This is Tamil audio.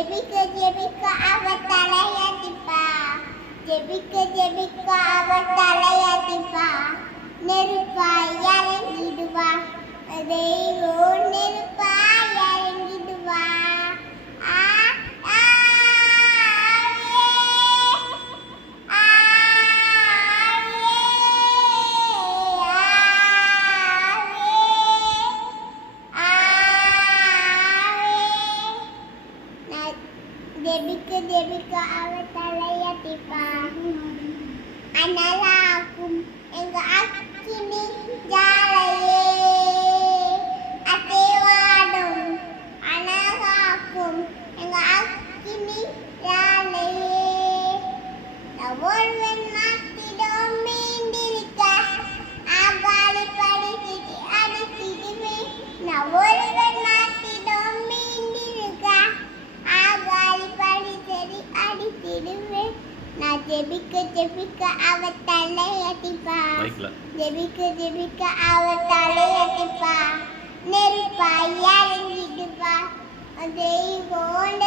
ஜெபிக்க அவ தலையடிப்பா. ஜெபிக்க அவ தலையடிப்பா. நெருப்பாய் இறங்கிடுவா. தெய்வம் நெருப்பாய் இறங்கிடுவா. ஆ ஜெபிக்க அவ தலையடிப்பா. அனலாக்கும் எங்க அக்கினி ஜாலையே. அசைவாடும் அனலாக்கும் எங்க அக்கினி ஜாலையே. ஒருவன் மாத்திடம் மீண்டிருக்க ஆகாலி படித்திட்டு அடித்திடுவே. ஒருவன் மாத்திடம் மீண்டிருக்க ஆகாலி படித்தடி அடித்திடுவே. நான் ஜெபிக்க அவ தலையடிப்பா. ஜெபிக்க அவ தலையடிப்பா. நெருப்பாய் இறங்கிடுவா. தெய்வம்